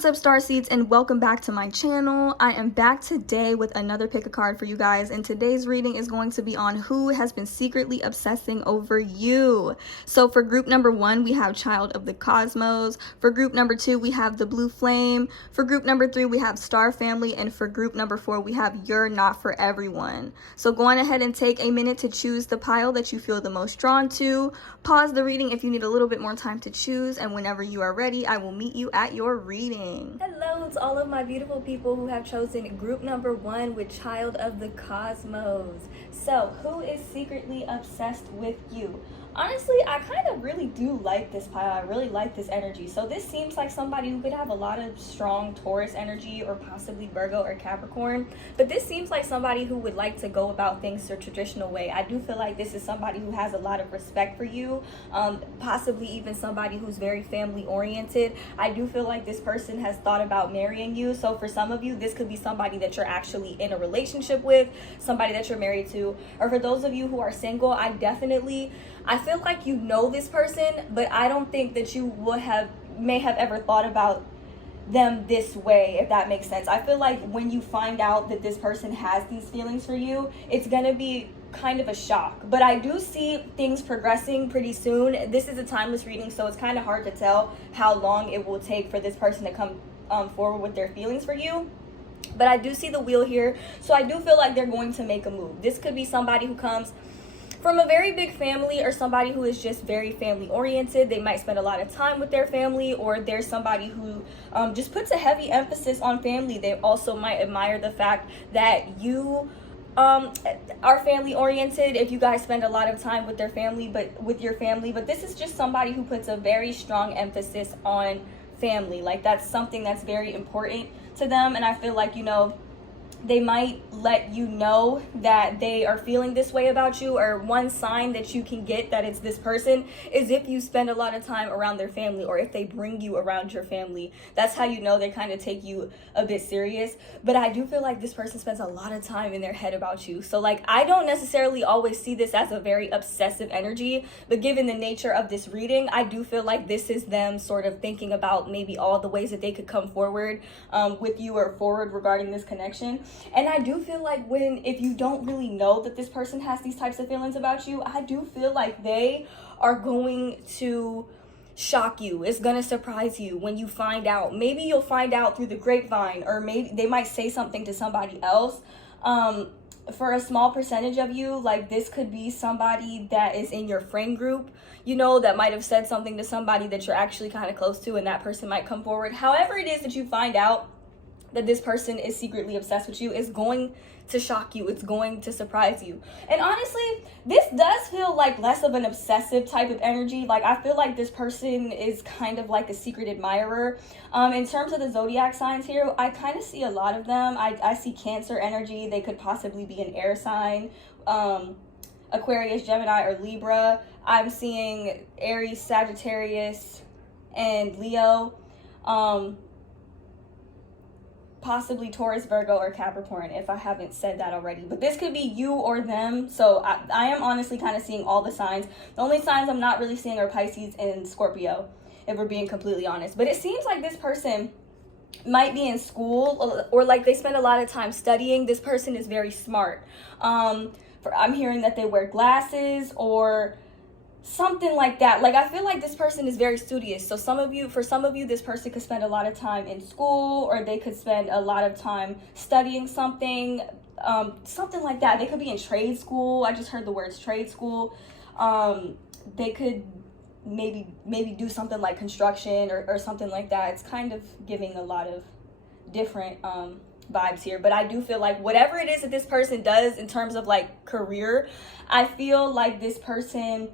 What's up, Starseeds, and welcome back to my channel. I am back today with another pick a card for you guys, and today's reading is going to be on who has been secretly obsessing over you. So for group number 1, we have Child of the Cosmos. For group number 2, we have the Blue Flame. For group number 3, we have Star Family, and for group number 4, we have You're Not For Everyone. So go on ahead and take a minute to choose the pile that you feel the most drawn to. Pause the reading if you need a little bit more time to choose, and whenever you are ready, I will meet you at your reading. Hello to all of my beautiful people who have chosen group number 1 with Child of the Cosmos. So, who is secretly obsessed with you? Honestly, I kind of really do like this pile. I really like this energy. So this seems like somebody who could have a lot of strong Taurus energy or possibly Virgo or Capricorn. But this seems like somebody who would like to go about things the traditional way. I do feel like this is somebody who has a lot of respect for you, possibly even somebody who's very family oriented. I do feel like this person has thought about marrying you. So for some of you, this could be somebody that you're actually in a relationship with, somebody that you're married to. Or for those of you who are single, I feel like you know this person, but I don't think that you may have ever thought about them this way, if that makes sense. I feel like when you find out that this person has these feelings for you, it's gonna be kind of a shock. But I do see things progressing pretty soon. This is a timeless reading, so it's kind of hard to tell how long it will take for this person to come forward with their feelings for you. But I do see the wheel here, so I do feel like they're going to make a move. This could be somebody who comes from a very big family or somebody who is just very family oriented. They might spend a lot of time with their family, or there's somebody who just puts a heavy emphasis on family. They also might admire the fact that you are family oriented if you guys spend a lot of time with your family. But this is just somebody who puts a very strong emphasis on family. Like, that's something that's very important to them, and I feel like, you know, they might let you know that they are feeling this way about you. Or one sign that you can get that it's this person is if you spend a lot of time around their family, or if they bring you around your family. That's how you know they kind of take you a bit serious. But I do feel like this person spends a lot of time in their head about you. So like, I don't necessarily always see this as a very obsessive energy, but given the nature of this reading, I do feel like this is them sort of thinking about maybe all the ways that they could come forward with you, or forward regarding this connection. And I do feel like if you don't really know that this person has these types of feelings about you, I do feel like they are going to shock you. It's going to surprise you when you find out. Maybe you'll find out through the grapevine, or maybe they might say something to somebody else. For a small percentage of you, like, this could be somebody that is in your friend group, you know, that might have said something to somebody that you're actually kind of close to, and that person might come forward. However it is that you find out that this person is secretly obsessed with you, is going to shock you. It's going to surprise you. And honestly, this does feel like less of an obsessive type of energy. Like, I feel like this person is kind of like a secret admirer. In terms of the zodiac signs here, I kind of see a lot of them. I see Cancer energy. They could possibly be an air sign. Aquarius, Gemini, or Libra. I'm seeing Aries, Sagittarius, and Leo. Possibly Taurus, Virgo, or Capricorn, if I haven't said that already. But this could be you or them. So I am honestly kind of seeing all the signs. The only signs I'm not really seeing are Pisces and Scorpio, if we're being completely honest. But it seems like this person might be in school, or like they spend a lot of time studying. This person is very smart. I'm hearing that they wear glasses or something like that. Like, I feel like this person is very studious. So for some of you, this person could spend a lot of time in school, or they could spend a lot of time studying something like that. They could be in trade school. I just heard the words trade school. They could maybe do something like construction or something like that. It's kind of giving a lot of different vibes here. But I do feel like whatever it is that this person does in terms of like career, I feel like this person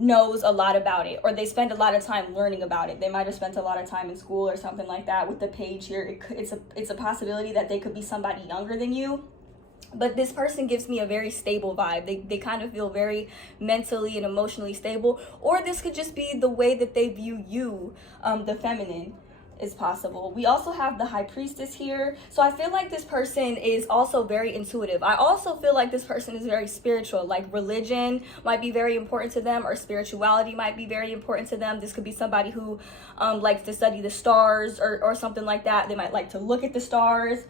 knows a lot about it, or they spend a lot of time learning about it. They might have spent a lot of time in school or something like that. With the page here, it's a possibility that they could be somebody younger than you. But this person gives me a very stable vibe. They kind of feel very mentally and emotionally stable. Or this could just be the way that they view you, the feminine. is possible. We also have the High Priestess here. So I feel like this person is also very intuitive. I also feel like this person is very spiritual. Like religion might be very important to them, or spirituality might be very important to them. This could be somebody who likes to study the stars or something like that. They might like to look at the stars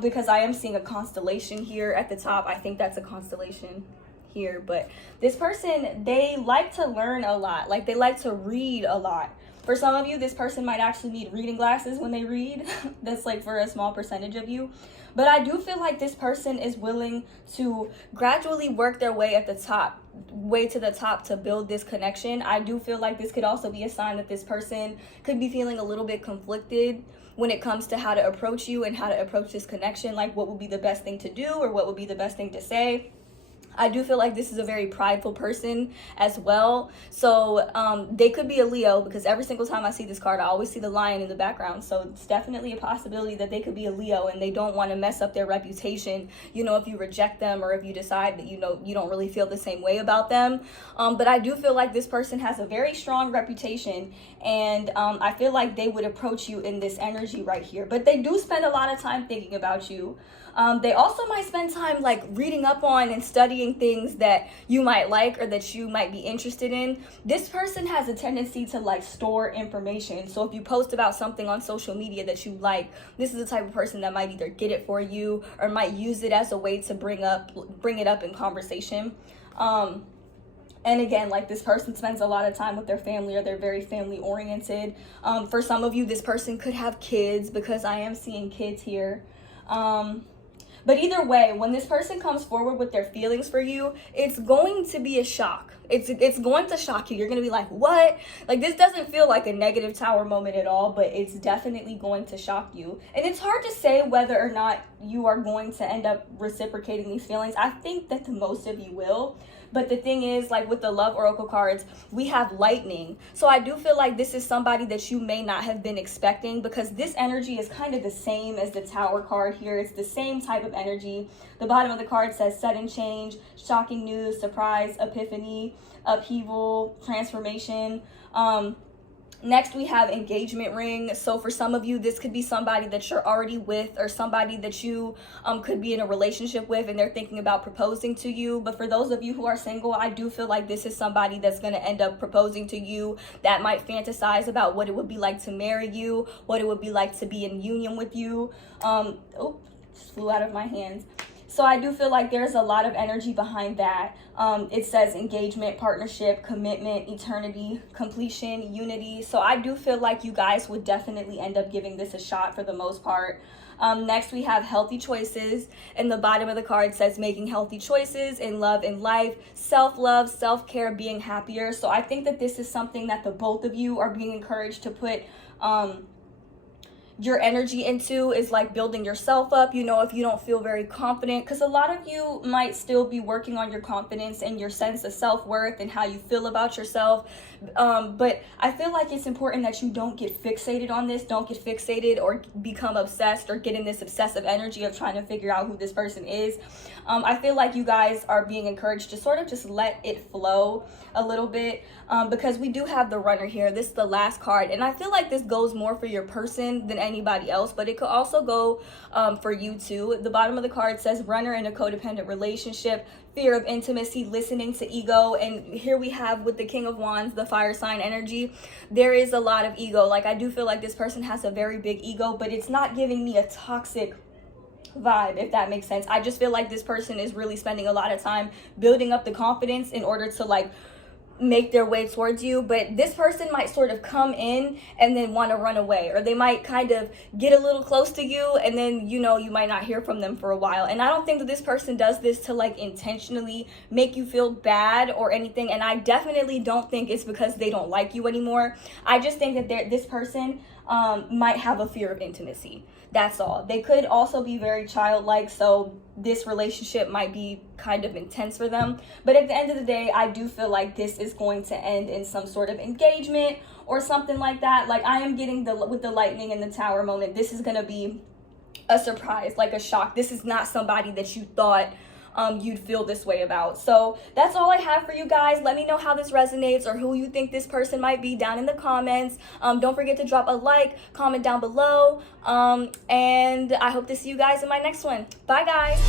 because I am seeing a constellation here at the top. I think that's a constellation here. But this person, they like to learn a lot. Like they like to read a lot. For some of you, this person might actually need reading glasses when they read. That's like for a small percentage of you. But I do feel like this person is willing to gradually work their way to the top to build this connection. I do feel like this could also be a sign that this person could be feeling a little bit conflicted when it comes to how to approach you and how to approach this connection. Like what would be the best thing to do, or what would be the best thing to say. I do feel like this is a very prideful person as well. So they could be a Leo, because every single time I see this card, I always see the lion in the background. So it's definitely a possibility that they could be a Leo, and they don't want to mess up their reputation, you know, if you reject them or if you decide that, you know, you don't really feel the same way about them. But I do feel like this person has a very strong reputation, and I feel like they would approach you in this energy right here. But they do spend a lot of time thinking about you. They also might spend time like reading up on and studying things that you might like or that you might be interested in. This person has a tendency to like store information. So if you post about something on social media that you like, this is the type of person that might either get it for you or might use it as a way to bring it up in conversation. And again, like this person spends a lot of time with their family, or they're very family oriented. For some of you, this person could have kids, because I am seeing kids here. But either way, when this person comes forward with their feelings for you, it's going to be a shock. It's going to shock you. You're going to be like, what? Like, this doesn't feel like a negative tower moment at all, but it's definitely going to shock you. And it's hard to say whether or not you are going to end up reciprocating these feelings. I think that the most of you will. But the thing is, like with the Love Oracle cards, we have lightning. So I do feel like this is somebody that you may not have been expecting, because this energy is kind of the same as the Tower card here. It's the same type of energy. The bottom of the card says sudden change, shocking news, surprise, epiphany, upheaval, transformation. Next, we have engagement ring. So for some of you, this could be somebody that you're already with, or somebody that you could be in a relationship with, and they're thinking about proposing to you. But for those of you who are single, I do feel like this is somebody that's going to end up proposing to you, that might fantasize about what it would be like to marry you, what it would be like to be in union with you. Oh, just flew out of my hands. So I do feel like there's a lot of energy behind that. It says engagement, partnership, commitment, eternity, completion, unity. So I do feel like you guys would definitely end up giving this a shot for the most part. Next, we have healthy choices. And the bottom of the card says making healthy choices in love and life, self-love, self-care, being happier. So I think that this is something that the both of you are being encouraged to put your energy into, is like building yourself up, you know, if you don't feel very confident, because a lot of you might still be working on your confidence and your sense of self-worth and how you feel about yourself. But I feel like it's important that you don't get fixated on this, don't get fixated or become obsessed or get in this obsessive energy of trying to figure out who this person is. I feel like you guys are being encouraged to sort of just let it flow a little bit, because we do have the Runner here. This is the last card, and I feel like this goes more for your person than anybody else, but it could also go for you too. The bottom of the card says Runner in a codependent relationship, fear of intimacy, listening to ego. And here we have with the King of Wands, the fire sign energy, there is a lot of ego. Like I do feel like this person has a very big ego, but it's not giving me a toxic vibe, if that makes sense. I just feel like this person is really spending a lot of time building up the confidence in order to like make their way towards you. But this person might sort of come in and then want to run away, or they might kind of get a little close to you and then, you know, you might not hear from them for a while. And I don't think that this person does this to like intentionally make you feel bad or anything, and I definitely don't think it's because they don't like you anymore. I just think that this person might have a fear of intimacy. That's all. They could also be very childlike, so this relationship might be kind of intense for them. But at the end of the day, I do feel like this is going to end in some sort of engagement or something like that. Like I am getting with the lightning and the Tower moment, this is going to be a surprise, like a shock. This is not somebody that you thought you'd feel this way about. So that's all I have for you guys. Let me know how this resonates or who you think this person might be down in the comments. Don't forget to drop a like, comment down below, and I hope to see you guys in my next one. Bye guys.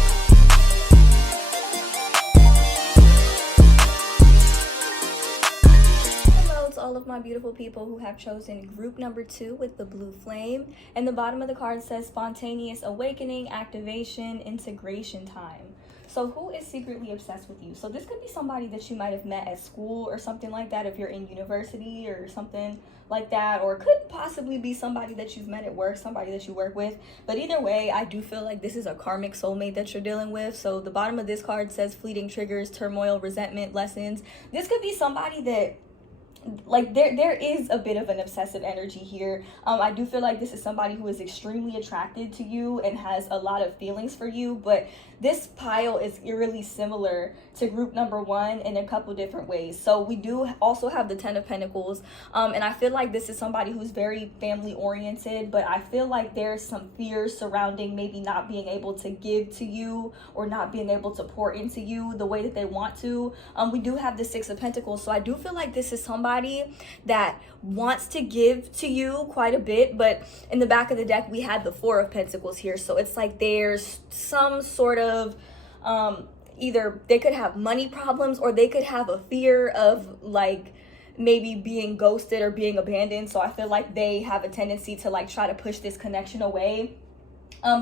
All of my beautiful people who have chosen group number 2 with the blue flame, and the bottom of the card says spontaneous awakening, activation, integration time. So who is secretly obsessed with you? So this could be somebody that you might have met at school or something like that if you're in university or something like that, or could possibly be somebody that you've met at work, somebody that you work with. But either way, I do feel like this is a karmic soulmate that you're dealing with. So the bottom of this card says fleeting triggers, turmoil, resentment, lessons. This could be somebody that, like, there is a bit of an obsessive energy here. I do feel like this is somebody who is extremely attracted to you and has a lot of feelings for you, but this pile is eerily similar to group number 1 in a couple different ways. So we do also have the 10 of Pentacles, and I feel like this is somebody who's very family oriented, but I feel like there's some fears surrounding maybe not being able to give to you or not being able to pour into you the way that they want to. We do have the 6 of Pentacles, so I do feel like this is somebody that wants to give to you quite a bit, but in the back of the deck we had the 4 of Pentacles here, so it's like there's some sort of either they could have money problems or they could have a fear of like maybe being ghosted or being abandoned. So I feel like they have a tendency to like try to push this connection away.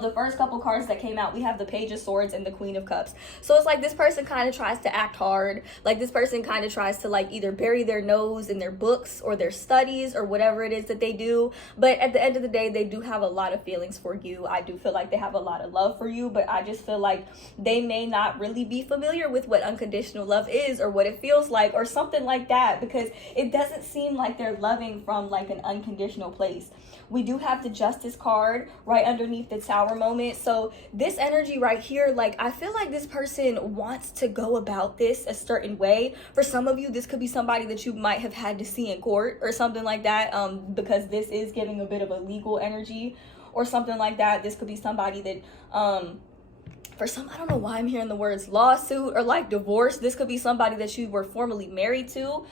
The first couple cards that came out, we have the Page of Swords and the Queen of Cups. So it's like this person kind of tries to act hard. Like this person kind of tries to like either bury their nose in their books or their studies or whatever it is that they do. But at the end of the day, they do have a lot of feelings for you. I do feel like they have a lot of love for you, but I just feel like they may not really be familiar with what unconditional love is or what it feels like or something like that, because it doesn't seem like they're loving from like an unconditional place. We do have the Justice card right underneath the Tower moment. So this energy right here, like I feel like this person wants to go about this a certain way. For some of you, this could be somebody that you might have had to see in court or something like that, because this is giving a bit of a legal energy or something like that. This could be somebody that for some, I don't know why I'm hearing the words lawsuit or like divorce. This could be somebody that you were formerly married to.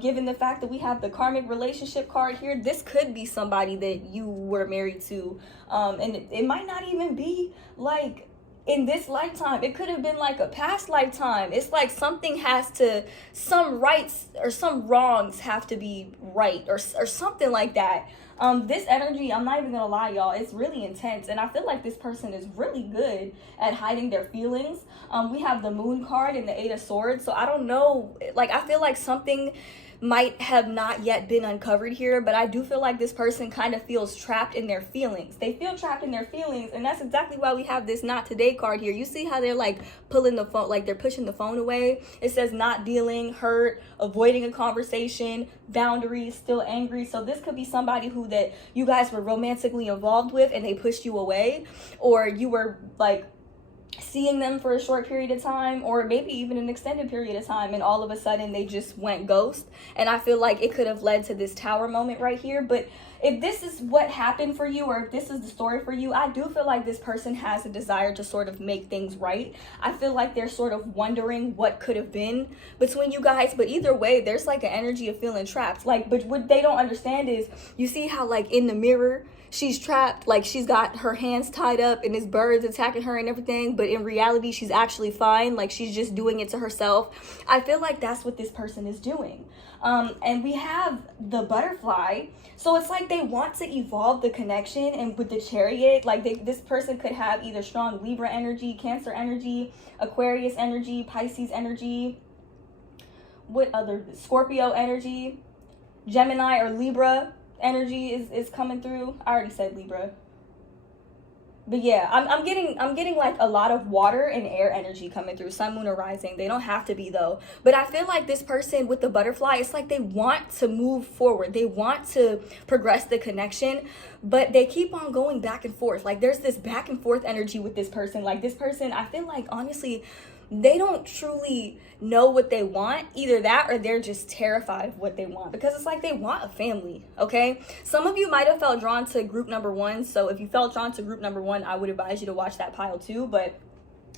Given the fact that we have the karmic relationship card here, this could be somebody that you were married to. And it might not even be like in this lifetime. It could have been like a past lifetime. It's like something has to, some rights or some wrongs have to be right or something like that. This energy, I'm not even gonna lie, y'all, it's really intense, and I feel like this person is really good at hiding their feelings. We have the Moon card and the 8 of Swords, so I don't know, like I feel like something might have not yet been uncovered here, but I do feel like this person kind of feels trapped in their feelings. They feel trapped in their feelings, and that's exactly why we have this Not Today card here. You see how they're like pulling the phone, like they're pushing the phone away. It says not dealing, hurt, avoiding a conversation, boundaries, still angry. So this could be somebody who that you guys were romantically involved with and they pushed you away, or you were like seeing them for a short period of time, or maybe even an extended period of time, and all of a sudden they just went ghost. And I feel like it could have led to this Tower moment right here. But if this is what happened for you, or if this is the story for you, I do feel like this person has a desire to sort of make things right. I feel like they're sort of wondering what could have been between you guys. But either way, there's like an energy of feeling trapped. Like, but what they don't understand is, you see how like in the mirror she's trapped, like she's got her hands tied up and there's birds attacking her and everything, but in reality she's actually fine, like she's just doing it to herself. I feel like that's what this person is doing. And we have the Butterfly, so it's like they want to evolve the connection. And with the Chariot, like this person could have either strong Libra energy, Cancer energy, Aquarius energy, Pisces energy, what other, Scorpio energy, Gemini or Libra energy is coming through. I already said Libra, but yeah, I'm getting like a lot of water and air energy coming through. Sun, moon, or rising. They don't have to be though, but I feel like this person with the Butterfly, it's like they want to move forward, they want to progress the connection, but they keep on going back and forth. Like there's this back and forth energy with this person. Like this person, I feel like honestly they don't truly know what they want. Either that or they're just terrified of what they want, because it's like they want a family. Okay, some of you might have felt drawn to group number 1, so if you felt drawn to group number 1, I would advise you to watch that pile too. But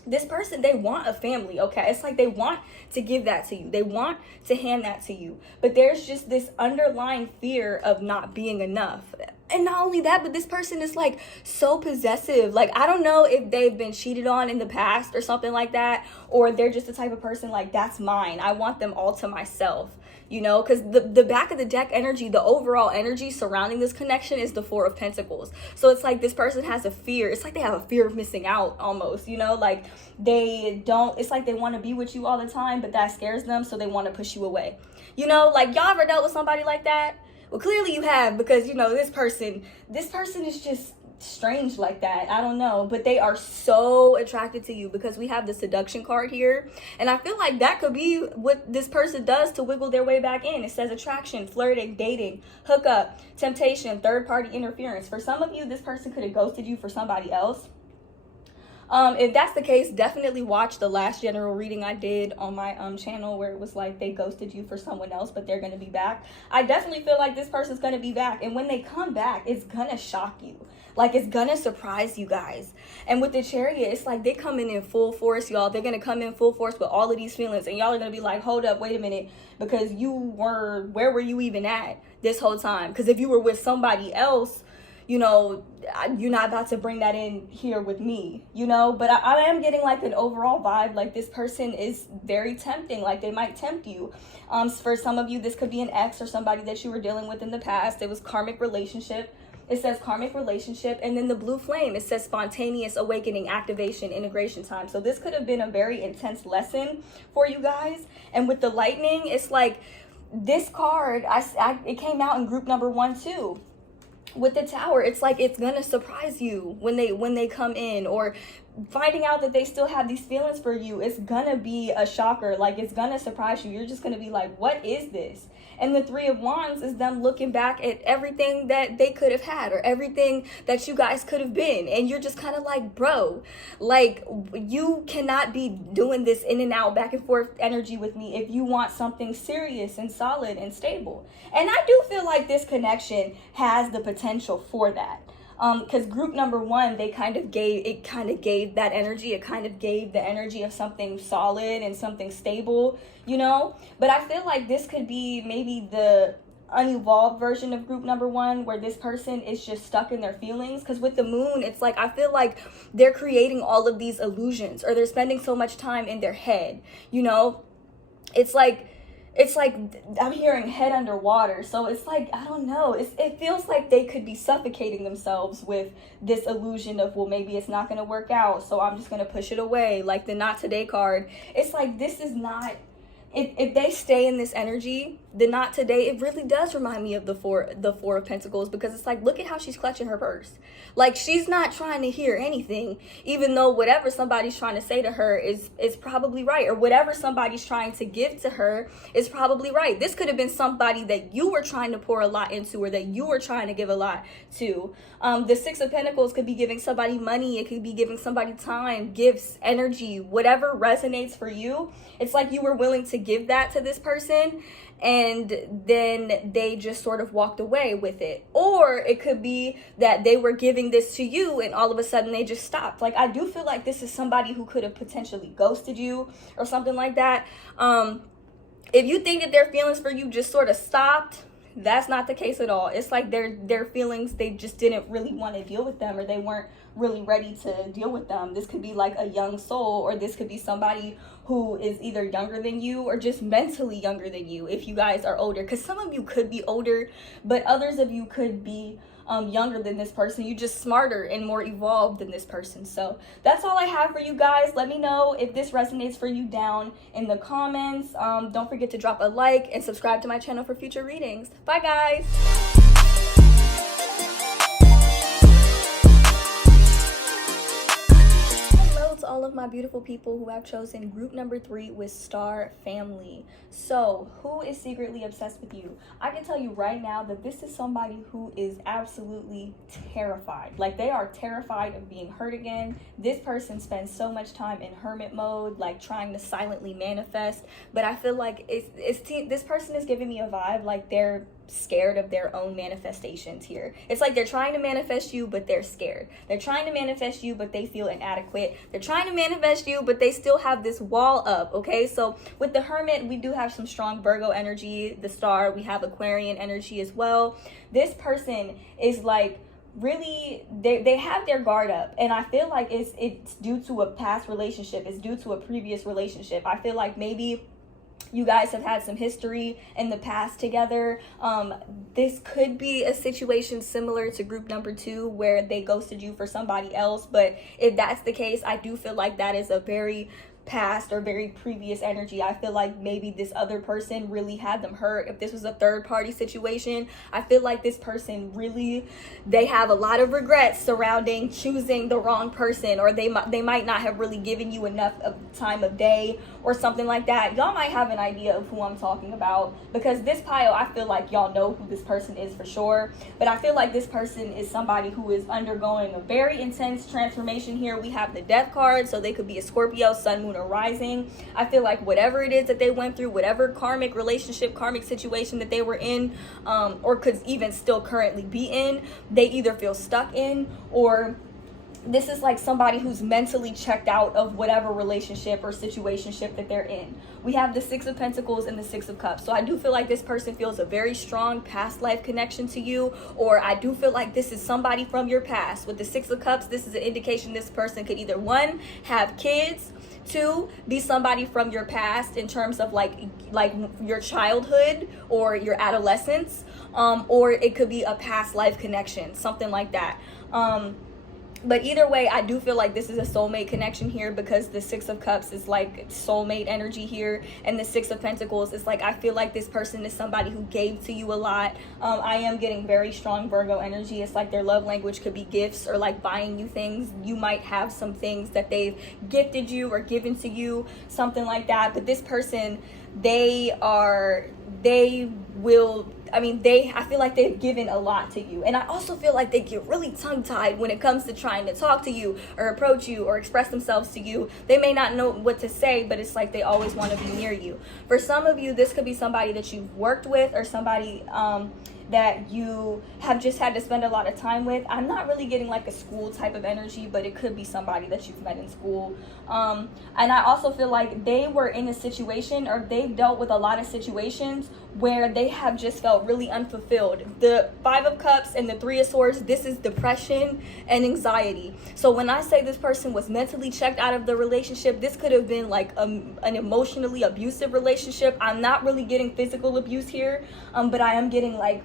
this person, they want a family, okay? It's like they want to give that to you. They want to hand that to you. But there's just this underlying fear of not being enough. And not only that, but this person is like so possessive. Like, I don't know if they've been cheated on in the past or something like that, or they're just the type of person like, that's mine. I want them all to myself. You know, because the back of the deck energy, the overall energy surrounding this connection is the Four of Pentacles. So it's like this person has a fear. It's like they have a fear of missing out almost, you know, like they don't, it's like they want to be with you all the time, but that scares them. So they want to push you away. You know, like y'all ever dealt with somebody like that? Well, clearly you have, because, you know, this person is just strange like that. I don't know, but they are so attracted to you because we have the seduction card here, and I feel like that could be what this person does to wiggle their way back in. It says attraction, flirting, dating, hookup, temptation, third party interference. For some of you, this person could have ghosted you for somebody else. If that's the case, definitely watch the last general reading I did on my channel where it was like they ghosted you for someone else, but they're going to be back. I definitely feel like this person's going to be back, and when they come back, it's going to shock you. Like, it's gonna surprise you guys. And with the Chariot, it's like they come in full force, y'all. They're gonna come in full force with all of these feelings, and y'all are gonna be like, hold up, wait a minute, because where were you even at this whole time? Because if you were with somebody else, you know, you're not about to bring that in here with me, you know. But I am getting like an overall vibe, like this person is very tempting, like they might tempt you. For some of you, this could be an ex or somebody that you were dealing with in the past. It was karmic relationship. It says karmic relationship, and then the blue flame, it says spontaneous awakening, activation, integration time. So this could have been a very intense lesson for you guys. And with the lightning, it's like this card, it came out in group number 1 too. With the Tower, it's like it's gonna surprise you when they come in, or finding out that they still have these feelings for you. It's gonna be a shocker. Like, it's gonna surprise you. You're just gonna be like, what is this? And the Three of Wands is them looking back at everything that they could have had, or everything that you guys could have been. And you're just kind of like, bro, like, you cannot be doing this in and out, back and forth energy with me if you want something serious and solid and stable. And I do feel like this connection has the potential for that. Because group number 1, they kind of gave that energy. It kind of gave the energy of something solid and something stable, you know. But I feel like this could be maybe the unevolved version of group number 1, where this person is just stuck in their feelings. Because with the moon, it's like I feel like they're creating all of these illusions, or they're spending so much time in their head, you know. It's like I'm hearing head underwater. So it's like, I don't know, it feels like they could be suffocating themselves with this illusion of, well, maybe it's not going to work out, so I'm just going to push it away. Like the Not Today card, it's like, this is not, if they stay in this energy, the Not Today, it really does remind me of the four of Pentacles, because it's like, look at how she's clutching her purse. Like, she's not trying to hear anything, even though whatever somebody's trying to say to her is probably right, or whatever somebody's trying to give to her is probably right. This could have been somebody that you were trying to pour a lot into, or that you were trying to give a lot to. The Six of Pentacles could be giving somebody money. It could be giving somebody time, gifts, energy, whatever resonates for you. It's like you were willing to give that to this person, and then they just sort of walked away with it. Or it could be that they were giving this to you, and all of a sudden they just stopped. Like, I do feel like this is somebody who could have potentially ghosted you or something like that. If you think that their feelings for you just sort of stopped, that's not the case at all. It's like their feelings, they just didn't really want to deal with them, or they weren't really ready to deal with them. This could be like a young soul, or this could be somebody who is either younger than you or just mentally younger than you if you guys are older. Because some of you could be older, but others of you could be younger than this person. You're just smarter and more evolved than this person. So that's all I have for you guys. Let me know if this resonates for you down in the comments. Don't forget to drop a like and subscribe to my channel for future readings. Bye, guys. To all of my beautiful people who have chosen group number 3 with Star Family. So who is secretly obsessed with you? I can tell you right now that this is somebody who is absolutely terrified. Like, they are terrified of being hurt again. This person spends so much time in hermit mode, like trying to silently manifest. But I feel like this person is giving me a vibe like they're scared of their own manifestations here. It's like they're trying to manifest you, but they're scared. They're trying to manifest you, but they feel inadequate. They're trying to manifest you, but they still have this wall up, okay? So with the Hermit, we do have some strong Virgo energy. The Star, we have Aquarian energy as well. This person is like, really, they have their guard up, and I feel like it's due to a past relationship. It's due to a previous relationship. I feel like maybe you guys have had some history in the past together. This could be a situation similar to group number 2 where they ghosted you for somebody else, but if that's the case, I do feel like that is a very past or very previous energy. I feel like maybe this other person really had them hurt. If this was a third party situation, I feel like this person really, they have a lot of regrets surrounding choosing the wrong person, or they might not have really given you enough of time of day or something like that. Y'all might have an idea of who I'm talking about, because this pile, I feel like y'all know who this person is for sure, but I feel like this person is somebody who is undergoing a very intense transformation here. We have the Death card, so they could be a Scorpio, Sun, Moon, or Rising. I feel like whatever it is that they went through, whatever karmic relationship, karmic situation that they were in, or could even still currently be in, they either feel stuck in, or this is like somebody who's mentally checked out of whatever relationship or situationship that they're in. We have the 6 of Pentacles and the 6 of Cups. So I do feel like this person feels a very strong past life connection to you, or I do feel like this is somebody from your past. With the 6 of Cups, this is an indication this person could either 1, have kids, 2, be somebody from your past in terms of like your childhood or your adolescence, or it could be a past life connection, something like that. But either way, I do feel like this is a soulmate connection here, because the 6 of Cups is like soulmate energy here, and the 6 of Pentacles is like, I feel like this person is somebody who gave to you a lot. I am getting very strong Virgo energy. It's like their love language could be gifts, or like buying you things. You might have some things that they've gifted you or given to you, something like that. But this person, I feel like they've given a lot to you. And I also feel like they get really tongue-tied when it comes to trying to talk to you or approach you or express themselves to you. They may not know what to say, but it's like they always want to be near you. For some of you, this could be somebody that you've worked with, or somebody that you have just had to spend a lot of time with. I'm not really getting like a school type of energy, but it could be somebody that you've met in school. And I also feel like they were in a situation, or they've dealt with a lot of situations where they have just felt really unfulfilled. The 5 of Cups and the 3 of Swords, this is depression and anxiety. So when I say this person was mentally checked out of the relationship, this could have been like an emotionally abusive relationship. I'm not really getting physical abuse here, but I am getting like,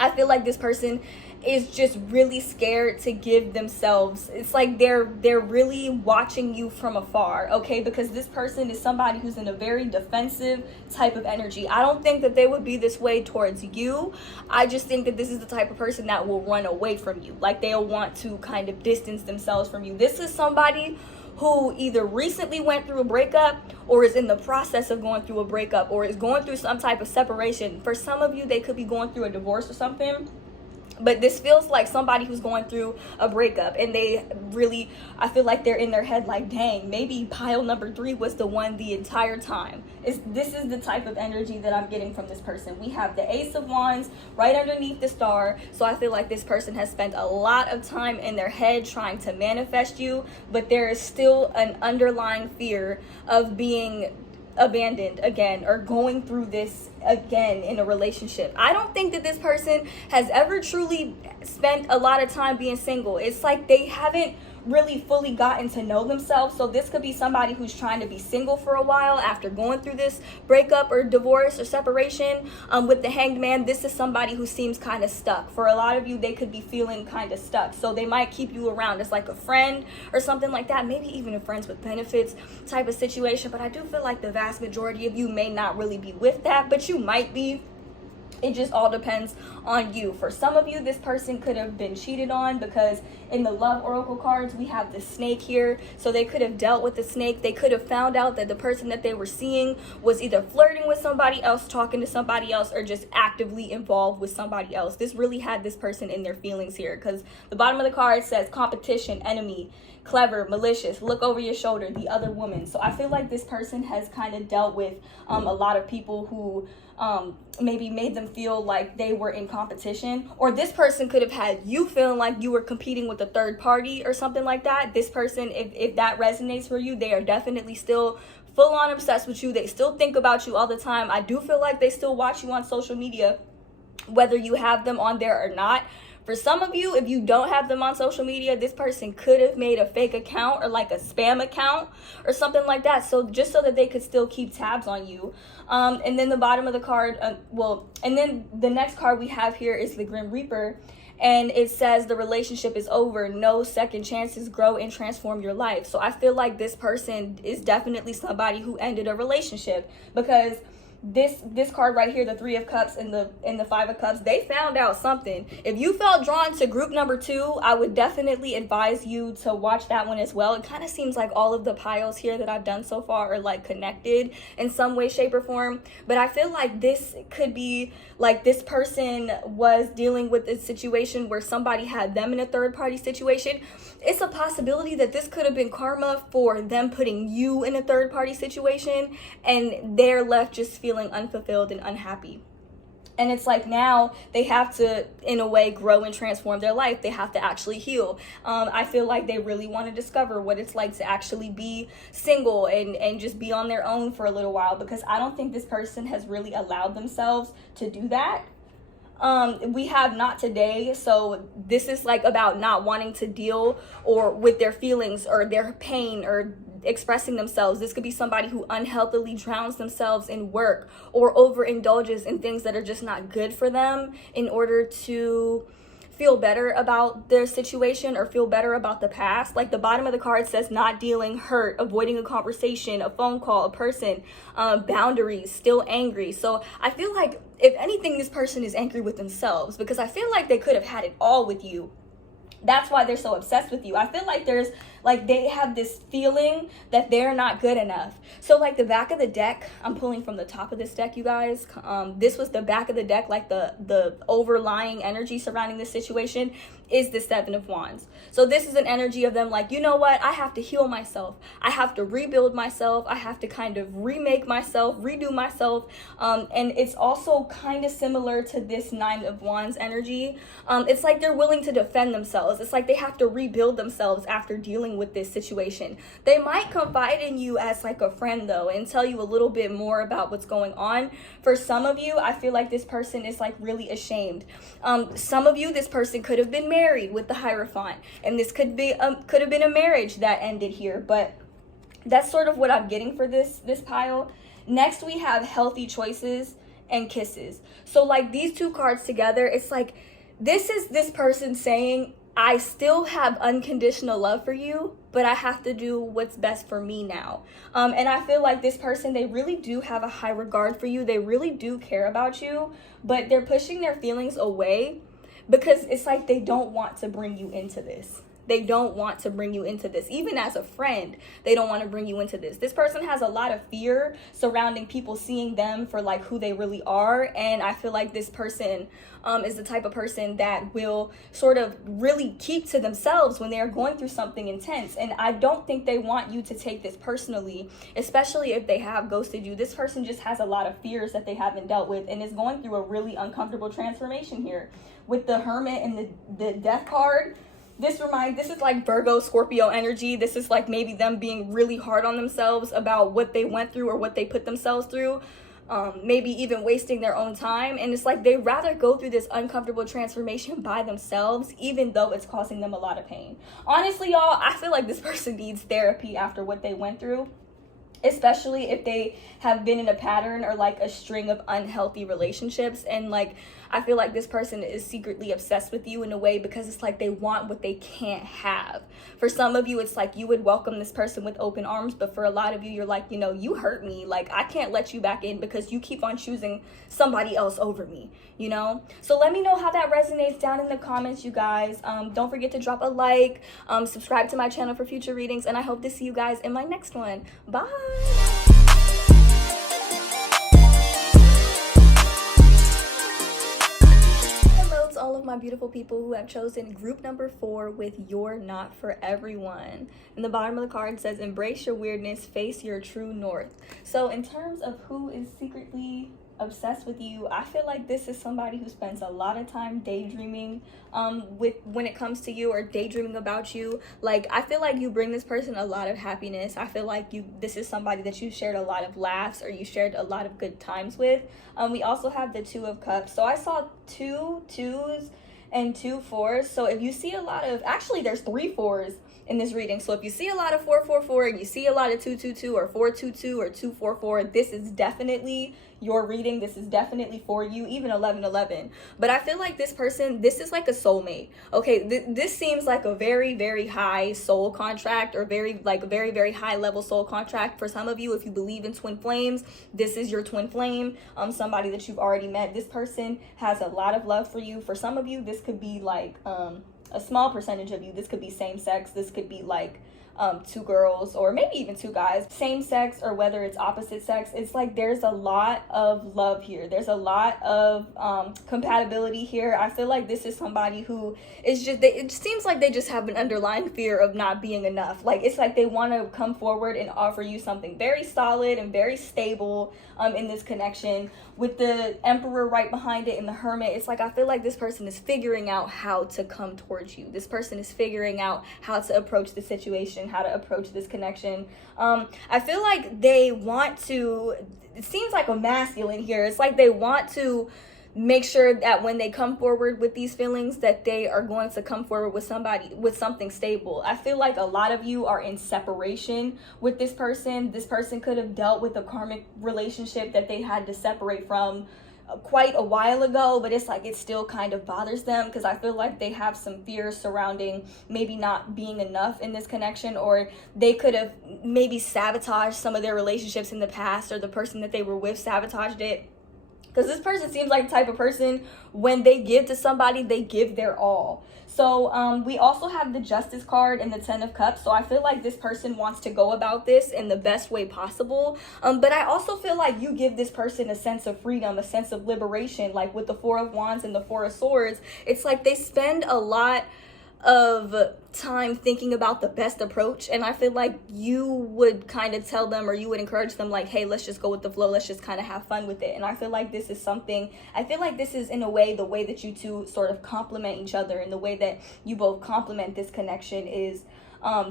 I feel like this person is just really scared to give themselves. It's like they're really watching you from afar, okay? Because this person is somebody who's in a very defensive type of energy. I don't think that they would be this way towards you. I just think that this is the type of person that will run away from you. Like they'll want to kind of distance themselves from you. This is somebody who either recently went through a breakup, or is in the process of going through a breakup, or is going through some type of separation. For some of you, they could be going through a divorce or something. But this feels like somebody who's going through a breakup, and they really, I feel like they're in their head like, dang, maybe pile number 3 was the one the entire time. This is the type of energy that I'm getting from this person. We have the Ace of Wands right underneath the Star. So I feel like this person has spent a lot of time in their head trying to manifest you, but there is still an underlying fear of being abandoned again, or going through this again in a relationship. I don't think that this person has ever truly spent a lot of time being single. It's like they haven't really fully gotten to know themselves. So this could be somebody who's trying to be single for a while after going through this breakup or divorce or separation. With the Hanged Man, this is somebody who seems kind of stuck. For a lot of you, they could be feeling kind of stuck. So they might keep you around as like a friend or something like that. Maybe even a friends with benefits type of situation. But I do feel like the vast majority of you may not really be with that, but you might be. It just all depends on you. For some of you, this person could have been cheated on, because in the love oracle cards, we have the snake here. So they could have dealt with the snake. They could have found out that the person that they were seeing was either flirting with somebody else, talking to somebody else, or just actively involved with somebody else. This really had this person in their feelings here, because the bottom of the card says competition, enemy, clever, malicious, look over your shoulder, the other woman. So I feel like this person has kind of dealt with a lot of people who maybe made them feel like they were in competition, or this person could have had you feeling like you were competing with a third party or something like that. This person, if that resonates for you, they are definitely still full on obsessed with you. They still think about you all the time. I do feel like they still watch you on social media, whether you have them on there or not. For some of you, if you don't have them on social media, this person could have made a fake account or like a spam account or something like that. So just so that they could still keep tabs on you. And then the bottom of the card, and then the next card we have here is the Grim Reaper. And it says the relationship is over. No second chances. Grow and transform your life. So I feel like this person is definitely somebody who ended a relationship, because this card right here, the Three of Cups and the Five of Cups, they found out something. If you felt drawn to group number 2, I would definitely advise you to watch that one as well. It kind of seems like all of the piles here that I've done so far are like connected in some way, shape, or form. But I feel like this could be like this person was dealing with a situation where somebody had them in a third party situation. It's a possibility that this could have been karma for them putting you in a third party situation, and they're left just feeling unfulfilled and unhappy. And it's like now they have to, in a way, grow and transform their life. They have to actually heal. I feel like they really want to discover what it's like to actually be single and just be on their own for a little while, because I don't think this person has really allowed themselves to do that. We have not today, so this is like about not wanting to deal or with their feelings or their pain or expressing themselves. This could be somebody who unhealthily drowns themselves in work or overindulges in things that are just not good for them in order to feel better about their situation or feel better about the past. Like the bottom of the card says not dealing, hurt, avoiding a conversation, a phone call, a person, boundaries, still angry. So I feel like if anything, this person is angry with themselves, because I feel like they could have had it all with you. That's why they're so obsessed with you. I feel like there's like they have this feeling that they're not good enough. So like the back of the deck, I'm pulling from the top of this deck, you guys. This was the back of the deck, like the overlying energy surrounding this situation is the Seven of Wands. So this is an energy of them like, you know what? I have to heal myself. I have to rebuild myself. I have to kind of remake myself, redo myself. And it's also kind of similar to this Nine of Wands energy. It's like they're willing to defend themselves. It's like they have to rebuild themselves after dealing with this situation. They might confide in you as like a friend though and tell you a little bit more about what's going on. For some of you, I feel like this person is like really ashamed. Some of you, this person could have been married with the Hierophant, and this could have been a marriage that ended here, but that's sort of what I'm getting for this pile. Next we have healthy choices and kisses. So like these two cards together, it's like this is this person saying, I still have unconditional love for you, but I have to do what's best for me now. And I feel like this person, they really do have a high regard for you. They really do care about you, but they're pushing their feelings away because it's like they don't want to bring you into this. They don't want to bring you into this. Even as a friend, they don't want to bring you into this. This person has a lot of fear surrounding people seeing them for like who they really are. And I feel like this person is the type of person that will sort of really keep to themselves when they're going through something intense. And I don't think they want you to take this personally, especially if they have ghosted you. This person just has a lot of fears that they haven't dealt with and is going through a really uncomfortable transformation here. With the Hermit and the Death card, this is like Virgo, Scorpio energy. This is like maybe them being really hard on themselves about what they went through or what they put themselves through. Maybe even wasting their own time. And it's like they'd rather go through this uncomfortable transformation by themselves, even though it's causing them a lot of pain. Honestly, y'all, I feel like this person needs therapy after what they went through, especially if they have been in a pattern or like a string of unhealthy relationships. And like I feel like this person is secretly obsessed with you in a way because it's like they want what they can't have. For some of you, it's like you would welcome this person with open arms, but for a lot of you, you're like, you know, you hurt me. Like I can't let you back in because you keep on choosing somebody else over me, you know? So let me know how that resonates down in the comments, you guys. Don't forget to drop a like, subscribe to my channel for future readings, and I hope to see you guys in my next one. Bye. All of my beautiful people who have chosen group number 4 with You're Not For Everyone. And the bottom of the card says, embrace your weirdness, face your true north. So in terms of who is secretly obsessed with you. I feel like this is somebody who spends a lot of time daydreaming when it comes to you, or daydreaming about you. Like, I feel like you bring this person a lot of happiness. I feel like this is somebody that you shared a lot of laughs, or you shared a lot of good times with. We also have the Two of Cups. So I saw 2 2s and 2 4s. So if you see a lot of, actually there's 3 4s in this reading. So if you see a lot of 4 4 4 and you see a lot of 2 2 2 or 4 2 2 or 2 4 4, this is definitely your reading. This is definitely for you, even 11 11. But I feel like this person, this is like a soulmate. Okay, this seems like a very, very high soul contract, or very very high level soul contract for some of you. If you believe in twin flames, this is your twin flame, somebody that you've already met. This person has a lot of love for you. For some of you, this could be like a small percentage of you, this could be same sex. This could be like 2 girls, or maybe even 2 guys, same sex, or whether it's opposite sex. It's like there's a lot of love here. There's a lot of compatibility here. I feel like this is somebody who is just, it seems like they just have an underlying fear of not being enough. Like, it's like they want to come forward and offer you something very solid and very stable in this connection. With the Emperor right behind it and the Hermit, it's like I feel like this person is figuring out how to come towards you. This person is figuring out how to approach the situation, how to approach this connection. I feel like they want to, it seems like a masculine here. It's like they want to make sure that when they come forward with these feelings, that they are going to come forward with somebody, with something stable. I feel like a lot of you are in separation with this person. This person could have dealt with a karmic relationship that they had to separate from quite a while ago, but it's like it still kind of bothers them, because I feel like they have some fears surrounding maybe not being enough in this connection, or they could have maybe sabotaged some of their relationships in the past, or the person that they were with sabotaged it. Because this person seems like the type of person, when they give to somebody, they give their all. So we also have the Justice card and the 10 of Cups. So I feel like this person wants to go about this in the best way possible. But I also feel like you give this person a sense of freedom, a sense of liberation. Like with the 4 of Wands and the 4 of Swords, it's like they spend a lot of time thinking about the best approach, and I feel like you would kind of tell them, or you would encourage them, like, hey, let's just go with the flow, let's just kind of have fun with it. And I feel like this is something, I feel like this is in a way the way that you two sort of complement each other, and the way that you both complement this connection is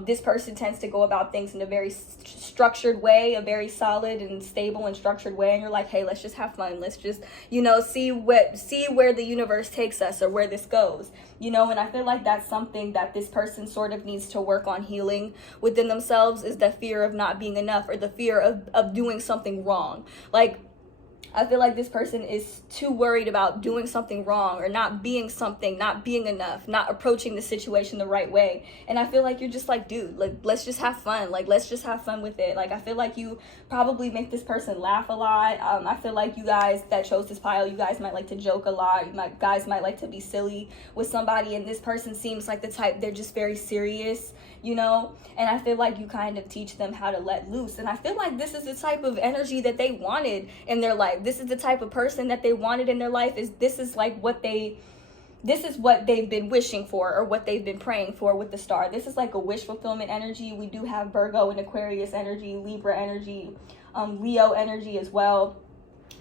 this person tends to go about things in a very structured way, a very solid and stable and structured way, and you're like, hey, let's just have fun, let's just, you know, see where the universe takes us, or where this goes, you know. And I feel like that's something that this person sort of needs to work on healing within themselves, is the fear of not being enough, or the fear of doing something wrong. Like, I feel like this person is too worried about doing something wrong, or not being something, not being enough, not approaching the situation the right way. And I feel like you're just like, dude, like, let's just have fun. Like, let's just have fun with it. Like, I feel like you probably make this person laugh a lot. I feel like you guys that chose this pile, you guys might like to joke a lot. Guys might like to be silly with somebody. And this person seems like the type, they're just very serious, you know. And I feel like you kind of teach them how to let loose. And I feel like this is the type of energy that they wanted in their life. This is the type of person that they wanted in their life. This is what they've been wishing for, or what they've been praying for with the star. This is like a wish fulfillment energy. We do have Virgo and Aquarius energy, Libra energy, Leo energy as well.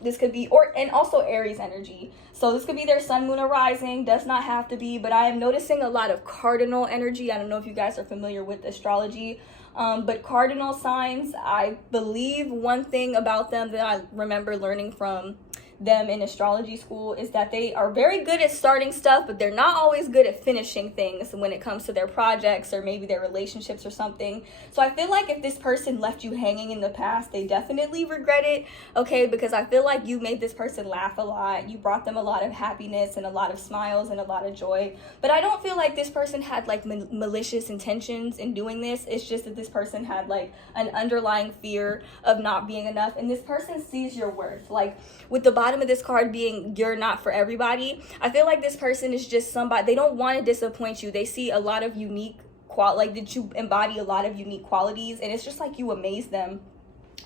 This could be, and also Aries energy. So this could be their sun, moon, or rising. Does not have to be, but I am noticing a lot of cardinal energy. I don't know if you guys are familiar with astrology, but cardinal signs, I believe one thing about them that I remember learning from them in astrology school is that they are very good at starting stuff, but they're not always good at finishing things when it comes to their projects, or maybe their relationships or something. So I feel like if this person left you hanging in the past, they definitely regret it, okay? Because I feel like you made this person laugh a lot. You brought them a lot of happiness and a lot of smiles and a lot of joy. But I don't feel like this person had like malicious intentions in doing this. It's just that this person had like an underlying fear of not being enough, and this person sees your worth. Like with the bottom of this card being you're not for everybody, I feel like this person is just somebody, they don't want to disappoint you. They see a lot of unique like that you embody a lot of unique qualities, and it's just like you amaze them.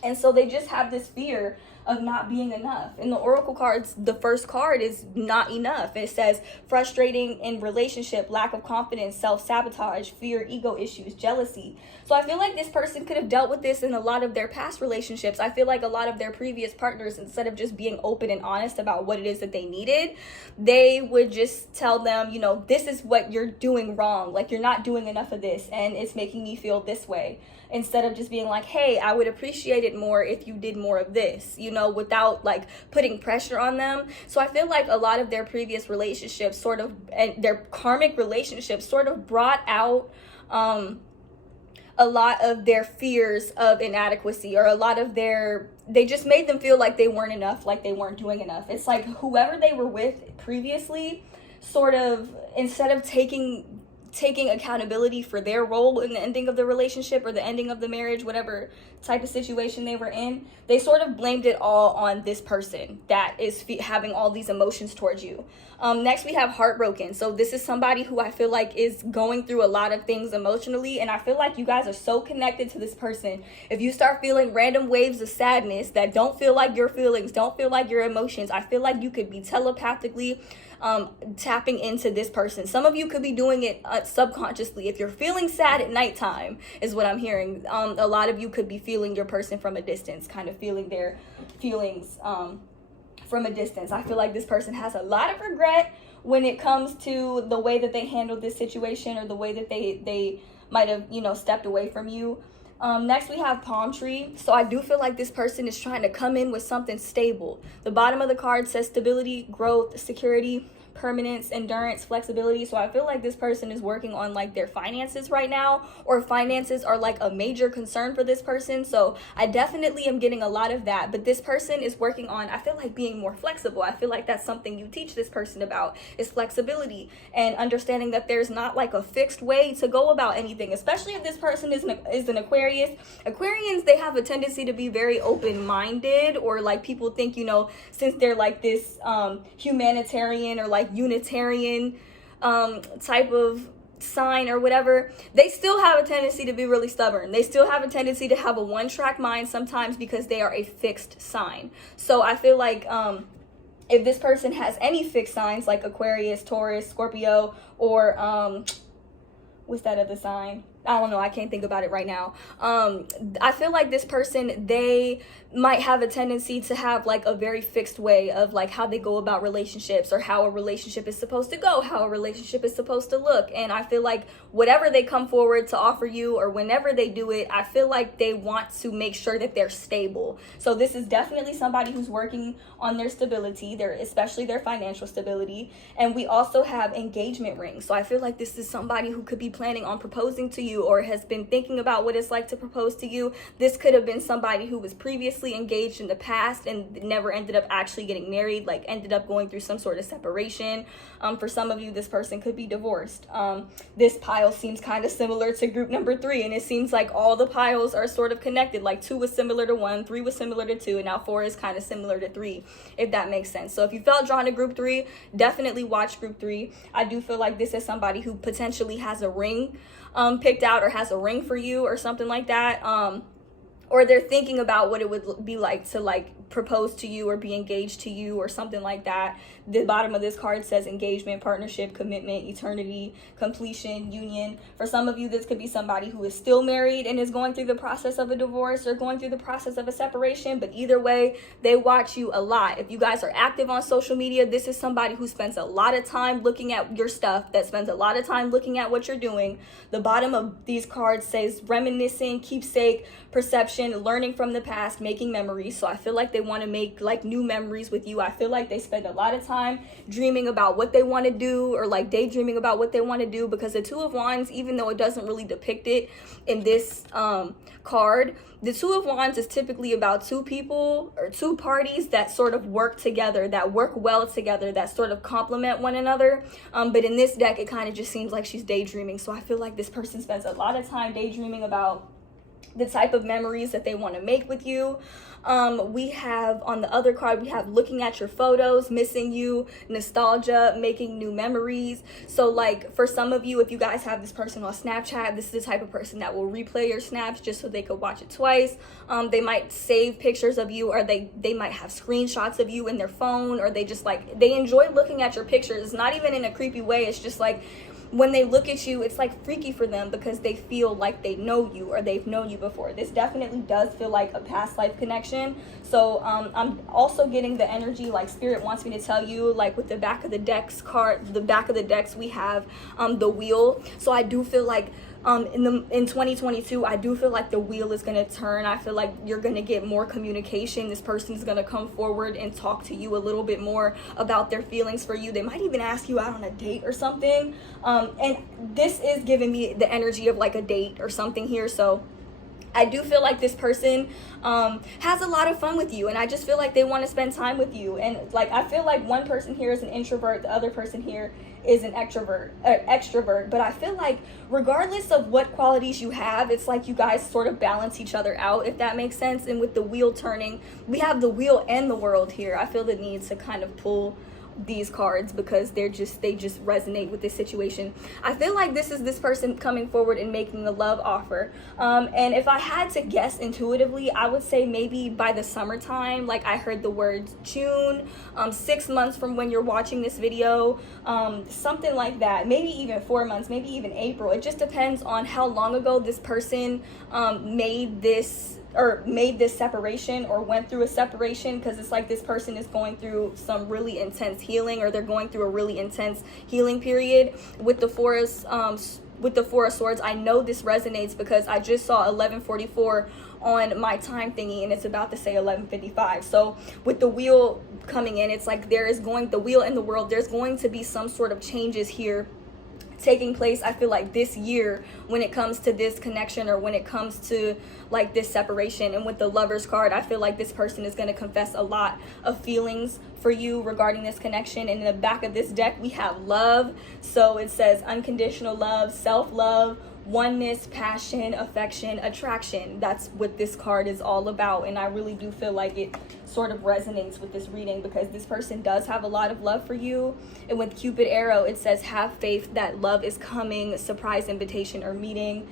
And so they just have this fear of not being enough. In the oracle cards, the first card is not enough. It says frustrating in relationship, lack of confidence, self-sabotage, fear, ego issues, jealousy. So I feel like this person could have dealt with this in a lot of their past relationships. I feel like a lot of their previous partners, instead of just being open and honest about what it is that they needed, they would just tell them, you know, this is what you're doing wrong. Like, you're not doing enough of this and it's making me feel this way. Instead of just being like, hey, I would appreciate it more if you did more of this, you know, without like putting pressure on them. So I feel like a lot of their previous relationships sort of, and their karmic relationships sort of brought out a lot of their fears of inadequacy, or a lot of they just made them feel like they weren't enough, like they weren't doing enough. It's like whoever they were with previously sort of, instead of taking accountability for their role in the ending of the relationship or the ending of the marriage, whatever type of situation they were in, they sort of blamed it all on this person that is having all these emotions towards you. Next, we have heartbroken. So this is somebody who I feel like is going through a lot of things emotionally, and I feel like you guys are so connected to this person. If you start feeling random waves of sadness that don't feel like your feelings, don't feel like your emotions, I feel like you could be telepathically tapping into this person. Some of you could be doing it subconsciously. If you're feeling sad at nighttime, is what I'm hearing. A lot of you could be feeling your person from a distance, kind of feeling their feelings from a distance. I feel like this person has a lot of regret when it comes to the way that they handled this situation, or the way that they might have, you know, stepped away from you. Next, we have palm tree. So I do feel like this person is trying to come in with something stable. The bottom of the card says stability, growth, security, permanence, endurance, flexibility. So I feel like this person is working on like their finances right now, or finances are like a major concern for this person. So I definitely am getting a lot of that. But this person is working on, I feel like, being more flexible. I feel like that's something you teach this person about, is flexibility, and understanding that there's not like a fixed way to go about anything, especially if this person is an Aquarius. Aquarians, they have a tendency to be very open-minded, or like people think, you know, since they're like this humanitarian or like Unitarian type of sign or whatever, they still have a tendency to be really stubborn. They still have a tendency to have a one-track mind sometimes, because they are a fixed sign. So I feel like if this person has any fixed signs like Aquarius, Taurus, Scorpio, or what's that other sign? I don't know, I can't think about it right now. I feel like this person, they might have a tendency to have like a very fixed way of like how they go about relationships, or how a relationship is supposed to go, how a relationship is supposed to look. And I feel like whatever they come forward to offer you, or whenever they do it, I feel like they want to make sure that they're stable. So this is definitely somebody who's working on their stability, especially their financial stability. And we also have engagement rings. So I feel like this is somebody who could be planning on proposing to you, or has been thinking about what it's like to propose to you. This could have been somebody who was previously engaged in the past and never ended up actually getting married, like ended up going through some sort of separation. For some of you, this person could be divorced. This pile seems kind of similar to group number 3, and it seems like all the piles are sort of connected. Like 2 was similar to 1, 3 was similar to 2, and now 4 is kind of similar to 3, if that makes sense. So if you felt drawn to group 3, definitely watch group 3. I do feel like this is somebody who potentially has a ring picked out, or has a ring for you, or something like that. Or they're thinking about what it would be like to like propose to you or be engaged to you, or something like that. The bottom of this card says engagement, partnership, commitment, eternity, completion, union. For some of you, this could be somebody who is still married and is going through the process of a divorce, or going through the process of a separation. But either way, they watch you a lot. If you guys are active on social media, this is somebody who spends a lot of time looking at your stuff, that spends a lot of time looking at what you're doing. The bottom of these cards says reminiscing, keepsake, perception, learning from the past, making memories. So I feel like they want to make like new memories with you. I feel like they spend a lot of time dreaming about what they want to do, or like daydreaming about what they want to do, because the 2 of Wands, even though it doesn't really depict it in this card, the 2 of Wands is typically about 2 people or 2 parties that sort of work together, that work well together, that sort of complement one another. But in this deck, it kind of just seems like she's daydreaming. So I feel like this person spends a lot of time daydreaming about the type of memories that they want to make with you. We have on the other card, we have looking at your photos, missing you, nostalgia, making new memories. So like for some of you, if you guys have this person on Snapchat, this is the type of person that will replay your snaps just so they could watch it twice. They might save pictures of you, or they might have screenshots of you in their phone, or they just like, they enjoy looking at your pictures. It's not even in a creepy way. It's just like when they look at you, it's like freaky for them because they feel like they know you or they've known you before. This definitely does feel like a past life connection. So I'm also getting the energy like Spirit wants me to tell you, like with the back of the decks card, the back of the decks, we have the wheel. So I do feel like in 2022, I do feel like the wheel is going to turn. I feel like you're going to get more communication. This person is going to come forward and talk to you a little bit more about their feelings for you. They might even ask you out on a date or something. And this is giving me the energy of like a date or something here. So I do feel like this person has a lot of fun with you, and I just feel like they want to spend time with you. And like I feel like one person here is an introvert, the other person here is an extrovert. But I feel like regardless of what qualities you have, it's like you guys sort of balance each other out, if that makes sense. And with the wheel turning, we have the wheel and the world here. I feel the need to kind of pull these cards because they just resonate with this situation. I feel like this is this person coming forward and making a love offer, and if I had to guess intuitively, I would say maybe by the summertime. Like I heard the words June, 6 months from when you're watching this video, something like that. Maybe even 4 months, maybe even April. It just depends on how long ago this person made this separation or went through a separation, because it's like this person is going through some really intense healing, or they're going through a really intense healing period. With the Four of Swords, I know this resonates because I just saw 11:44 on my time thingy, and it's about to say 11:55. So with the wheel coming in, it's like the wheel in the world, there's going to be some sort of changes here taking place. I feel like this year when it comes to this connection, or when it comes to like this separation. And with the Lovers card, I feel like this person is going to confess a lot of feelings for you regarding this connection. And in the back of this deck, we have love. So it says unconditional love, self-love, oneness, passion, affection, attraction. That's what this card is all about. And I really do feel like it sort of resonates with this reading because this person does have a lot of love for you. And with Cupid arrow, it says have faith that love is coming, surprise invitation or meeting,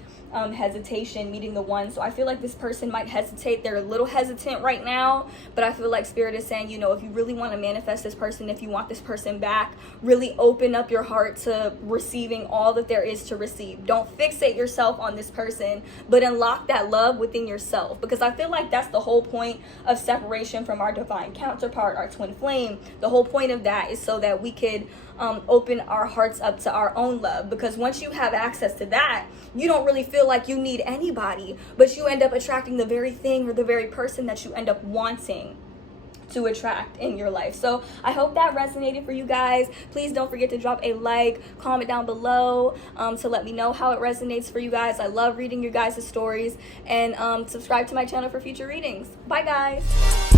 hesitation, meeting the one. So I feel like this person might hesitate. They're a little hesitant right now, but I feel like Spirit is saying, you know, if you really want to manifest this person, if you want this person back, really open up your heart to receiving all that there is to receive. Don't fixate yourself on this person, but unlock that love within yourself, because I feel like that's the whole point of separation from our divine counterpart, our twin flame. The whole point of that is so that we could open our hearts up to our own love, because once you have access to that, you don't really feel like you need anybody, but you end up attracting the very thing or the very person that you end up wanting to attract in your life. So I hope that resonated for you guys. Please don't forget to drop a like, comment down below to let me know how it resonates for you guys. I love reading your guys' stories, and subscribe to my channel for future readings. Bye guys.